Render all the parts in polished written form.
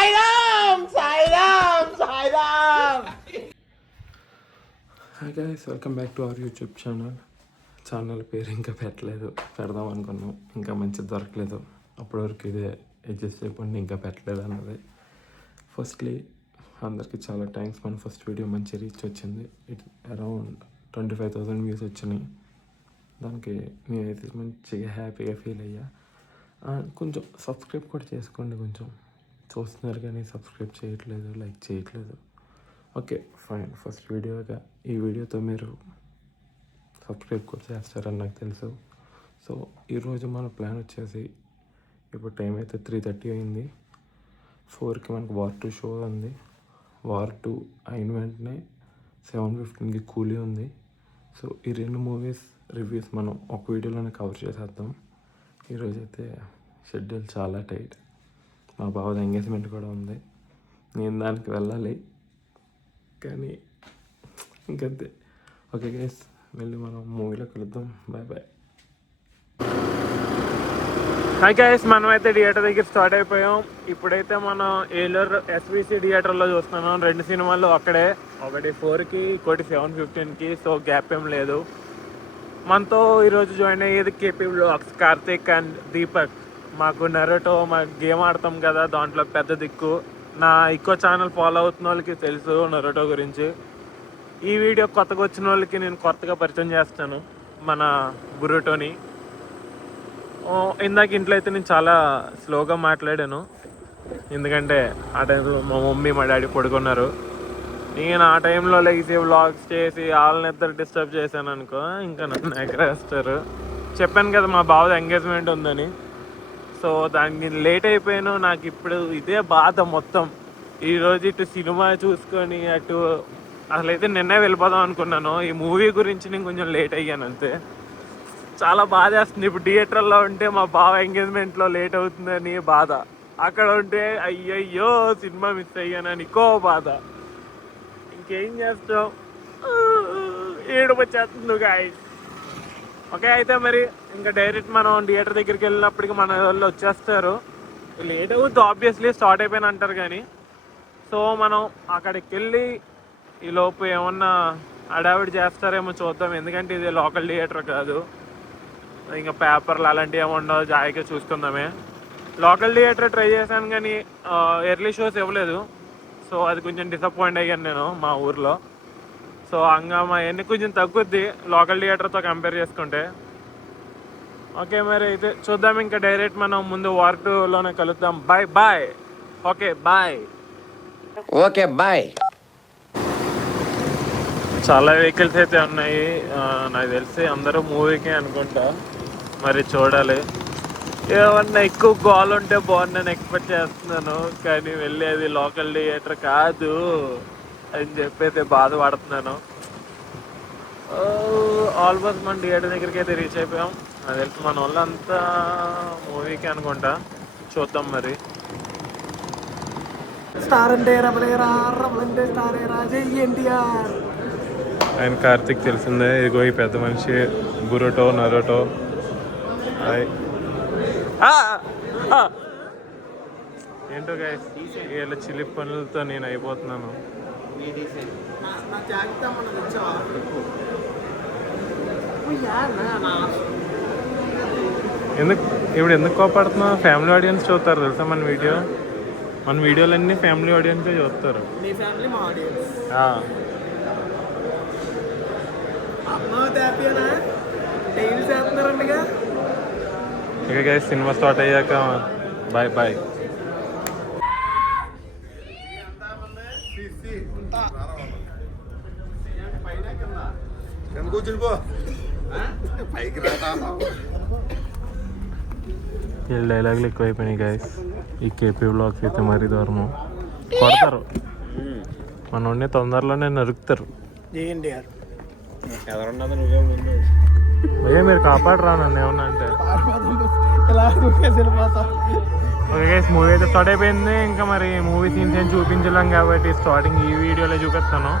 Hi guys, welcome back to our YouTube channel పేరు ఇంకా పెట్టలేదు, పెడదాం అనుకున్నాం, ఇంకా మంచిది దొరకలేదు. అప్పటివరకు ఇదే అడ్జస్ట్ అయిపోయింది, ఇంకా పెట్టలేదు అన్నది. ఫస్ట్లీ అందరికీ చాలా థ్యాంక్స్. మన ఫస్ట్ వీడియో మంచి రీచ్ వచ్చింది. ఇట్ అరౌండ్ 25,000 వ్యూస్ వచ్చినాయి. దానికి నేనైతే మంచిగా హ్యాపీగా ఫీల్ అయ్యా. కొంచెం సబ్స్క్రైబ్ కూడా చేసుకోండి. కొంచెం చూస్తున్నారు కానీ సబ్స్క్రైబ్ చేయట్లేదు, లైక్ చేయట్లేదు. ఓకే ఫైన్, ఫస్ట్ వీడియోగా ఈ వీడియోతో మీరు సబ్స్క్రైబ్ కూడా చేస్తారని నాకు తెలుసు. సో ఈరోజు మన ప్లాన్ వచ్చేసి, ఇప్పుడు టైం అయితే 3:30 అయింది. 4కి మనకు వార్ 2 షో ఉంది. వార్ 2 అయిన వెంటనే 7:15కి కూలీ ఉంది. సో ఈ 2 మూవీస్ రివ్యూస్ మనం ఒక వీడియోలోనే కవర్ చేసేద్దాం. ఈరోజైతే షెడ్యూల్ చాలా టైట్. మా బావది ఎంగేజ్మెంట్ కూడా ఉంది, నేను దానికి వెళ్ళాలి, కానీ ఇంకంతే. ఓకే గైస్, వెళ్ళి మనం మూవీలో కలుద్దాం. Bye bye. హాయ్ గైస్, మనమైతే థియేటర్ దగ్గర స్టార్ట్ అయిపోయాం. ఇప్పుడైతే మనం ఏలూరు ఎస్విసి థియేటర్లో చూస్తున్నాం. 2 సినిమాలు అక్కడే, ఒకటి 4కి, ఇంకోటి 7:15కి. సో గ్యాప్ ఏం లేదు. మనతో ఈరోజు జాయిన్ అయ్యేది KP vlogs Karthik and Deepak. మాకు నరోటో, మాకు గేమ్ ఆడతాం కదా, దాంట్లో పెద్ద దిక్కు. నా ఇంకో ఛానల్ ఫాలో అవుతున్న వాళ్ళకి తెలుసు నరోటో గురించి. ఈ వీడియో కొత్తగా వచ్చిన వాళ్ళకి నేను కొత్తగా పరిచయం చేస్తాను మన బురుటోని. ఇందాక ఇంట్లో అయితే నేను చాలా స్లోగా మాట్లాడాను, ఎందుకంటే ఆ టైంలో మా మమ్మీ మా డాడీ పడుకున్నారు. నేను ఆ టైంలో లెగిసి వ్లాగ్స్ చేసి వాళ్ళని ఇద్దరు డిస్టర్బ్ చేశాను అనుకో, ఇంకా నన్ను ఎగరేస్తారు. చెప్పాను కదా మా బావది ఎంగేజ్మెంట్ ఉందని. సో దానికి లేట్ అయిపోయాను. నాకు ఇప్పుడు ఇదే బాధ మొత్తం. ఈరోజు ఇటు సినిమా చూసుకొని అటు అసలైతే నిన్నే వెళ్ళిపోదాం అనుకున్నాను. ఈ మూవీ గురించి నేను కొంచెం లేట్ అయ్యాను అంతే. చాలా బాధ వేస్తుంది. ఇప్పుడు థియేటర్లో ఉంటే మా బావ ఎంగేజ్మెంట్లో లేట్ అవుతుందని బాధ, అక్కడ ఉంటే అయ్యయ్యో సినిమా మిస్ అయ్యానని ఇంకో బాధ. ఇంకేం చేస్తాం, ఏడుపు వచ్చేస్తుంది గాయ్స్. ఓకే అయితే మరి ఇంకా డైరెక్ట్ మనం థియేటర్ దగ్గరికి వెళ్ళినప్పటికీ మన వాళ్ళు వచ్చేస్తారు. లేట్ అవుతుంది ఆబ్వియస్లీ, స్టార్ట్ అయిపోయిన అంటారు కానీ. సో మనం అక్కడికి వెళ్ళి ఈ లోపు ఏమన్నా అడావిడి చేస్తారేమో చూద్దాం, ఎందుకంటే ఇది లోకల్ థియేటర్ కాదు. ఇంకా పేపర్లు అలాంటివి ఏమి ఉండవు, జాయిగా చూసుకుందామే. లోకల్ థియేటర్ ట్రై చేశాను కానీ ఎర్లీ షోస్ ఇవ్వలేదు. సో అది కొంచెం డిసప్పాయింట్ అయ్యాను నేను మా ఊర్లో. సో హంగామా అవన్నీ కొంచెం తగ్గుద్ది లోకల్ థియేటర్తో కంపేర్ చేసుకుంటే. ఓకే మరి అయితే చూద్దాం. ఇంకా డైరెక్ట్ మనం ముందు వార్ 2లోనే కలుద్దాం. Bye bye. Okay bye. Okay bye. చాలా వెహికల్స్ అయితే ఉన్నాయి. నాకు తెలిసి అందరూ మూవీకే అనుకుంటా, మరి చూడాలి. ఏమన్నా ఎక్కువ గోల్ ఉంటే బాగుందని ఎక్స్పెక్ట్ చేస్తున్నాను, కానీ వెళ్ళేది లోకల్ థియేటర్ కాదు అని చెప్పైతే బాధపడుతున్నాను. ఆల్మోస్ట్ మన థియేటర్ దగ్గరికి అయితే రీచ్ అయిపోయాం. నాకు తెలిసి మన వాళ్ళంతా మూవీకి అనుకుంటా, చూద్దాం మరి. ఆయన కార్తిక్ తెలిసిందే. ఇదిగో ఈ పెద్ద మనిషి బురుటో నరోటో. ఏంటో గైస్, వీళ్ళ చిలిపి పనులతో నేను అయిపోతున్నాను. ఎందుకు కోపడుతున్నావు? ఫ్యామిలీ ఆడియన్స్ చూస్తారు తెలుసా మన వీడియోలన్నీ ఫ్యామిలీ ఆడియన్సే చూస్తారు. ఇక గైస్ సినిమా స్టార్ట్ అయ్యాక బాయ్ బాయ్. వీళ్ళ డైలాగులు ఎక్కువైపోయినాయి గైస్. ఈ కేపీ వ్లాగ్స్ అయితే మరీ దారుణం. కొడతారు మనోడిని, తొందరలోనే నరుకుతారు. భయ్యా మీరు కాపాడరా నన్ను ఏమన్నా అంటే. ఓకే గైస్, మూవీ అయితే స్టార్ట్ అయిపోయింది. ఇంకా మరి మూవీ సీన్స్ ఏం చూపించలేం కాబట్టి స్టార్టింగ్ ఈ వీడియోలో చూపిస్తాను.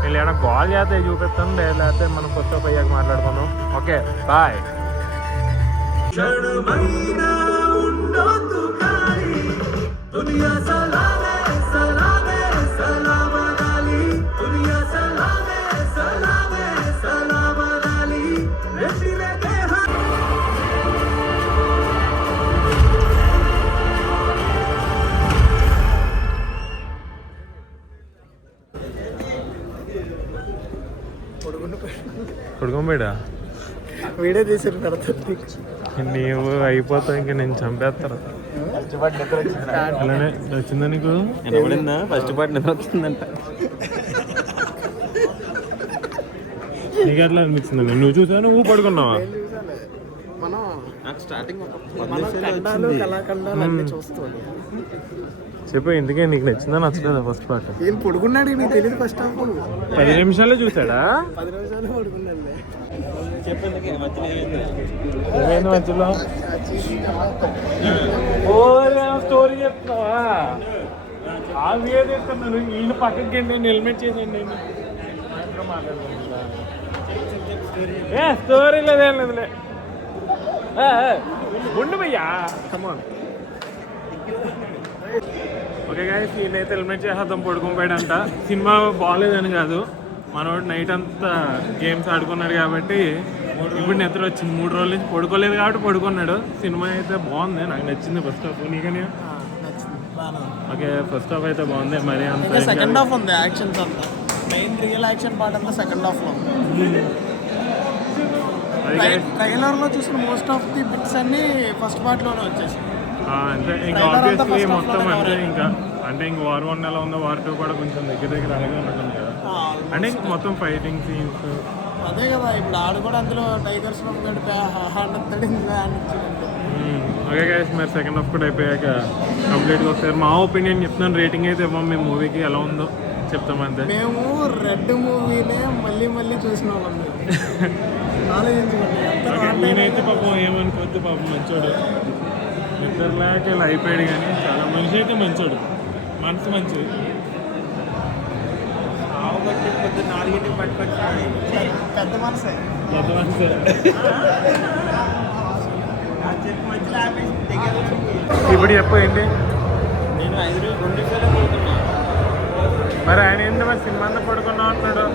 వీళ్ళు ఏమైనా కాల్ చేస్తే చూపిస్తాను, లేకపోతే మనం కొత్త అయ్యాక మాట్లాడుకుందాం. Okay bye. దునియా సలాం పడుకోబేడా వీడియో తీసి పెడతాను. నీవు అయిపోతావు, ఇంకా నేను చంపేస్తాను. అలానే వచ్చిందా నీకు? వినపడిందా? ఫస్ట్ పార్ట్ నిద్ర వస్తుందంట. నీకు ఎట్లా అనిపించింది? నువ్వు చూసా, నువ్వు పడుకున్నావా? మనం నాకు స్టార్టింగ్ ఖండాలు కళాఖండాలు అన్ని చూస్తాను. చెప్పు, ఎందుకే నీకు నచ్చిందా నచ్చలేదా ఫస్ట్ పార్ట్? ఏం పడుకున్నాడు నీకు తెలియదు. ఫస్ట్ హాఫ్ 10 నిమిషాలే చూసాడా? 10 నిమిషాలు పడుకున్నాడు. చెప్పింది మధ్యలో ఏమైంది? ఏమైంది మధ్యలో? స్టోరీ చెప్తున్నావా? ఆ వీడియో చెప్తున్నాను. ఈయన పక్కకి నేను హెల్మెట్ చేసేయండి. స్టోరీ లేదేం లేదులే. ఉండు భయ్యా, కమాన్. ఓకే గాయస్, ఈయనైతే హెల్మెట్ చేసేద్దాం పడుకోపోయాడంట. సినిమా బాగాలేదని కాదు, మనోడు నైట్ అంతా గేమ్స్ ఆడుకున్నాడు కాబట్టి ఇప్పుడు నిద్ర వచ్చింది. 3 రోజుల నుంచి పడుకోలేదు కాబట్టి పడుకున్నాడు. సినిమా అయితే బాగుంది, నాకు నచ్చింది ఫస్ట్ హాఫ్. నీకని? ఓకే, ఫస్ట్ హాఫ్ అయితే బాగుంది. మరి అంత సెకండ్ హాఫ్ ఉంది, యాక్షన్స్ అంతా మెయిన్ రియల్ యాక్షన్ పార్ట్ అంతా సెకండ్ హాఫ్ లో. ట్రైలర్ లో చూసిన మోస్ట్ ఆఫ్ ది బిట్స్ అన్ని ఫస్ట్ పార్ట్ లోనే వచ్చేసి. అంటే ఇంకా ఆబ్వియస్లీ మొత్తం అంటే ఇంకా అంటే ఇంక వార్ 1 ఎలా ఉందో వార్ 2 కూడా కొంచెం దగ్గర అలాగే ఉంటుంది కదా. అంటే ఇంక మొత్తం ఫైటింగ్ సీన్స్ అదే కదా. ఇప్పుడు ఆడు కూడా అందులో టైగర్స్ ఓకే గైస్, మరి సెకండ్ హాఫ్ కూడా అయిపోయాక కంప్లీట్గా ఒకసారి మా ఒపీనియన్ చెప్తున్నాను. రేటింగ్ అయితే ఇవ్వం, మేము మూవీకి ఎలా ఉందో చెప్తాం అంతే. మేము రెడ్ మూవీనే మళ్ళీ మళ్ళీ చూసినాం. నేనైతే పాపం ఏమనుకోవద్దు, పాపం మంచోడు, నిద్రలేక ఇలా అయిపోయాడు. కానీ చాలా మనిషి అయితే మంచోడు, మనసు మంచిది. పెద్ద మనసే. పెద్ద మనసు. ఇప్పుడు చెప్పు ఏంటి? నేను 2 నిమిషాలు పడుకున్నా. మరి ఆయన ఏంటి మరి సినిమా అంతా పడుకున్నా అంటున్నాడు?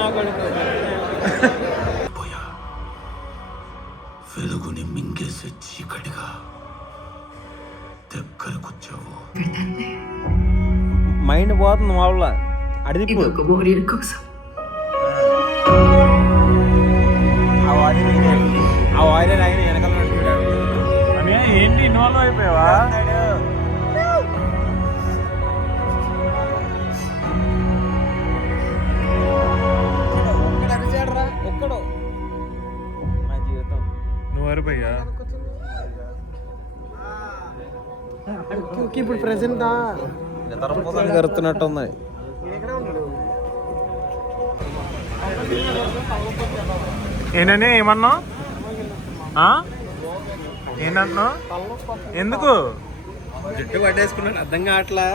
నాకు వెలుగుని మింగేసే చీకటిగా దగ్గరకొచ్చావు. మైండ్ పోతుంది మామూలు అడిదిప్పు. ఆ వాయిలర్ ఆయన వెనకాల అని ఏంటి ఇన్వాల్వ్ అయిపోయావా? ఒక్కడు మా జీవితం. నువ్వు అరిపోయా? ఇప్పుడు ప్రెసెంట్ జరుగుతున్నట్టు ఉంది. ఏంటని ఏమన్నా? ఏంటన్నా? ఎందుకు జుట్టు పట్టేసుకున్నాడు అర్థం కావట్లా.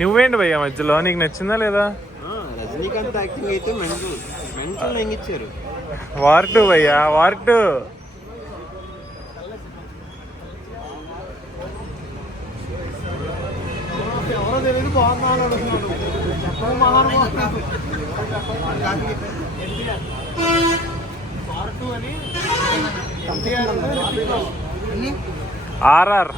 నువ్వేంటి భయ్యా మధ్యలో? నీకు నచ్చిందా లేదా? రజనీకాంత్ యాక్టింగ్ అయితే మెంటల్ లెంగిచ్చారు. వార్ 2 భయ్యా, వార్ 2. ఎవరో తెలియదు, బాగున్నాడు. ఆర్ఆర్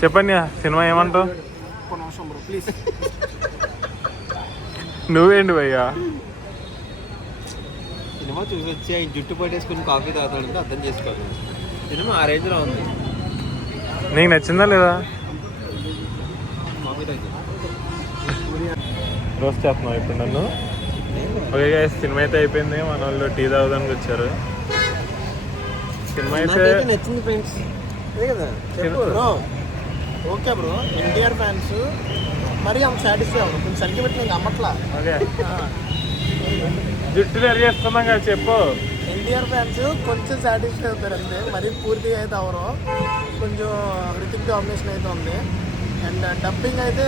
చెప్పండి, సినిమా ఏమంటావు? నువ్వేంటి భయ్యా? సినిమా చూసి వచ్చి ఆయన జుట్టు పట్టేసుకుని కాఫీ తాగుతాడంటే అర్థం చేసుకోవాలి. సినిమా ఆ రేంజ్లో ఉంది. నీకు నచ్చిందా లేదా? కాఫీ తాగి రోజు చేస్తున్నావు ఇప్పుడు నన్ను. ఓకే గైస్, సినిమా అయితే అయిపోయింది. మన వాళ్ళు టీ తాగడానికి వచ్చారు. సినిమా అయితే నచ్చింది ఫ్రెండ్స్. అదే కదా bro. Okay bro, NTR fans మరి అంత సాటిస్ఫై అవ్వరు. కొంచెం సెంటిమెంట్ నేను అమ్మట్లా. ఓకే, జుట్టు రెడీ చేస్తున్నాం కదా, చెప్పు. ఎన్టీఆర్ ఫ్యాన్స్ కొంచెం సాటిస్ఫై అవుతారు అంతే, మరీ పూర్తిగా అయితే అవరు. కొంచెం హృతిక్ డామినేషన్ అయితే ఉంది. అండ్ డబ్బింగ్ అయితే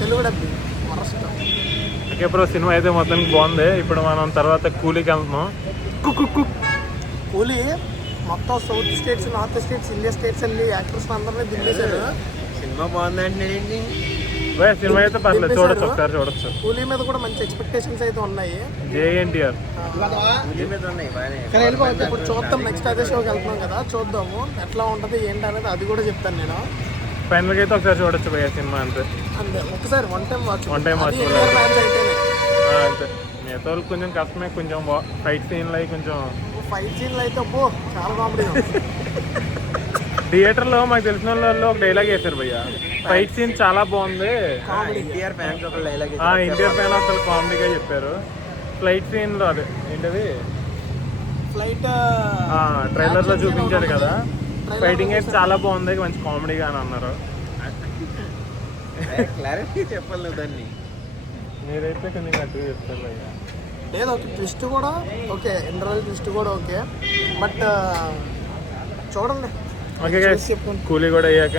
Telugu dubbing worst. Okay bro, cinema అయితే మొత్తానికి బాగుంది. ఇప్పుడు మనం తర్వాత కూలీకి వెళ్తున్నాం. కూలీ మొత్తం south states, north states, India states వెళ్ళి యాక్టర్స్ అందరినీ దింపేశారు. సినిమా బాగుంది అంటే సినిమా అయితే పర్లేదు, చూడొచ్చు, ఒకసారి చూడొచ్చు. కూలీ మీద కూడా మంచి ఎక్స్పెక్టేషన్స్ అయితే ఉన్నాయి. జేఎన్టీఆర్ కానీ వెళ్ళిపోవచ్చు. ఇప్పుడు చూద్దాం, నెక్స్ట్ అదే షోకి వెళ్తున్నాం కదా, చూద్దాము ఎట్లా ఉంటుంది ఏంటి అనేది. అది కూడా చెప్తాను నేను. ఫైనల్గా అయితే ఒకసారి చూడొచ్చు భయ్య సినిమా అంతే. అంతే ఒకసారి one time watch. One time watch. Fans అయితేనే. అంతే. మిగతా వాళ్ళకి కొంచెం కష్టమే, కొంచెం ఫైట్ సీన్లు అవి కొంచెం. ఫైట్ సీన్లు అయితే అబ్బో చాలా కామెడీ. థియేటర్లో మాకు తెలిసిన వాళ్ళు ఒక డైలాగ్ వేశారు భయ్య, ఫైట్ సీన్ చాలా బాగుంది. ఎన్టీఆర్ ఫ్యాన్స్ ఒక డైలాగ్ ఇండియా ఫ్యాన్ అసలు కామెడీగా చెప్పారు. ఫ్లైట్ సీన్లో అదే ఏంటది ఫ్లైట్ ట్రైలర్లో చూపించారు కదా, ఫైటింగ్ అయితే చాలా బాగుంది, మంచి కామెడీగా అని అన్నారు. క్లారిటీ చెప్పాలి నువ్వు దాన్ని. మీరైతే కొన్ని గట్టిగా చెప్తారు భయ్య. లేదు ఒక ట్విస్ట్ కూడా ఓకే, ఇంటర్వెల్ ట్విస్ట్ కూడా ఓకే, బట్ చూడండి. ఓకే గైస్, కూలీ కూడా అయ్యాక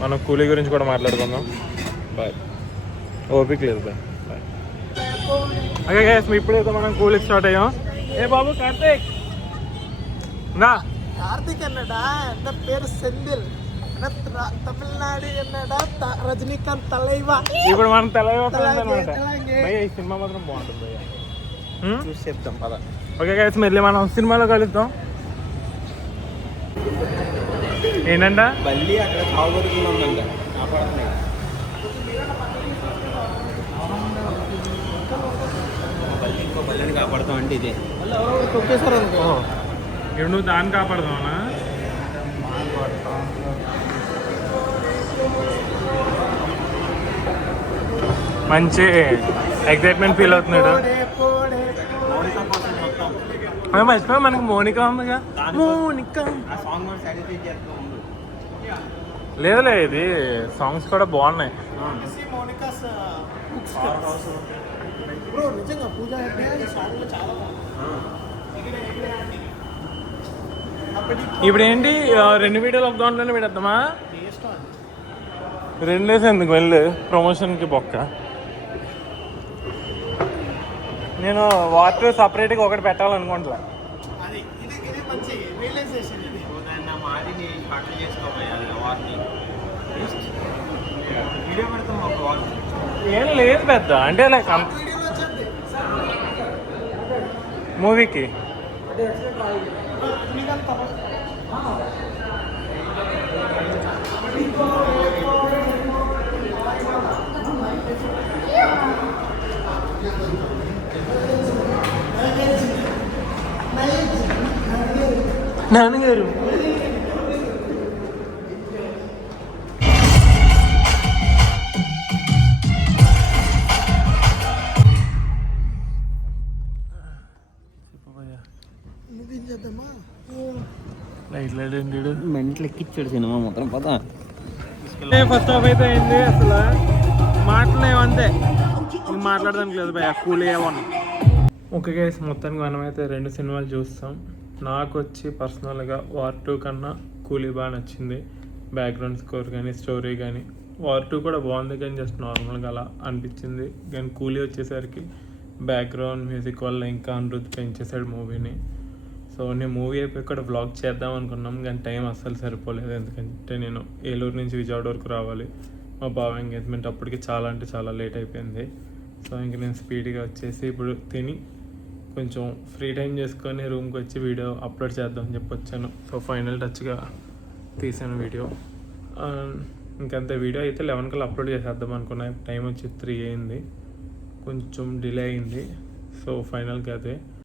మనం కూలీ గురించి కూడా మాట్లాడుకుందాం. బాయ్. ఓపిక లేదు బాయ్. బాయ్. ఓకే గైస్, ఇప్పుడైతే మనం కూలీకి స్టార్ట్ అయ్యాం. ఏ బాబు కార్తీక్ నా కార్తీక్ అన్నాడా, నా పేరు సెందిల్, తమిళనాడు అన్నాడా, రజనీకాంత్ తలైవా. ఇప్పుడు మనం తెల్లవారు భయ్య, ఈ సినిమా మాత్రం బాగుంటుంది భయ్య. చూసి చెప్తాం పద. ఓకే గైస్, మళ్ళీ మనం సినిమాలో కలుద్దాం. ఏంటంట బల్లి అక్కడ చావు బతుకులు ఉందంట, కాపాడుతున్నాయి. బల్లి ఇంకో బల్లిని కాపాడుతాం అంటే ఇదే. తొక్కేశారు అనుకో. ఇప్పుడు నువ్వు దాన్ని కాపాడుతావునా? మంచి ఎక్సైట్మెంట్ ఫీల్ అవుతున్నాడు. మర్చిపోయా, మనకి మోనికా ఉందిగా. మోనికా ఆ సాంగ్ కూడా సాటిస్ఫై చేస్తూ ఉంది. లేదులే, ఇది సాంగ్స్ కూడా బాగున్నాయి. బ్రో నిజంగా పూజ హెగ్డే సాంగ్లో చాలా బాగుంది. ఇప్పుడు ఏంటి, 2 వీడియోలు ఒక దాంట్లోనే పెడతామా? రెండేసి ఎందుకు వెళ్ళి ప్రమోషన్కి బొక్క. నేను వాటర్ సపరేట్గా ఒకటి పెట్టాలనుకుంటా. అది ఇది మంచి రియలైజేషన్. ఇది నా మాదిని పట్టు చేసుకోవాలి వాటిని వీడియో పెడతాం ఒక వాటి. ఏం లేదు పెద్ద, అంటే లైక్ వీడియోలో వచ్చింది మూవీకి. నాన్నగారు నువ్వేం చేద్దామా, లైట్ లైట్ ఏంటి మెంటలు ఎక్కిచ్చాడు సినిమా మొత్తం పద. ఫస్ట్ హాఫ్ అయితే అయింది, అసలు మాట్లాడేవంతే, మాట్లాడడానికి లేదు భయ. కూలీ ఏమన్నా ఓకే గైస్, మొత్తానికి మనమైతే 2 సినిమాలు చూస్తాం. నాకు వచ్చి పర్సనల్గా వార్ 2 కన్నా కూలీ బాగా నచ్చింది. బ్యాక్గ్రౌండ్ స్కోర్ కానీ స్టోరీ కానీ. వార్ 2 కూడా బాగుంది కానీ జస్ట్ నార్మల్గా అలా అనిపించింది. కానీ కూలీ వచ్చేసరికి బ్యాక్గ్రౌండ్ మ్యూజిక్ వల్ల ఇంకా అనిరుద్ధి పెంచేసాడు మూవీని. సో నేను మూవీ అయిపోయి ఇక్కడ వ్లాగ్ చేద్దాం అనుకున్నాం, కానీ టైం అస్సలు సరిపోలేదు. ఎందుకంటే నేను ఏలూరు నుంచి విజయవాడ వరకు రావాలి. మా బావ ఎంగేజ్మెంట్ అప్పటికి చాలా అంటే చాలా లేట్ అయిపోయింది. సో ఇంక నేను స్పీడ్గా వచ్చేసి ఇప్పుడు తిని కొంచెం ఫ్రీ టైం చేసుకొని రూమ్కి వచ్చి వీడియో అప్లోడ్ చేద్దామని చెప్పి వచ్చాను. సో ఫైనల్ టచ్గా తీసాను వీడియో. ఇంకంతే, వీడియో అయితే 11 కల్లా అప్లోడ్ చేసేద్దాం అనుకున్నా. టైం వచ్చి 3 అయింది, కొంచెం డిలే అయింది. సో ఫైనల్గా అదే.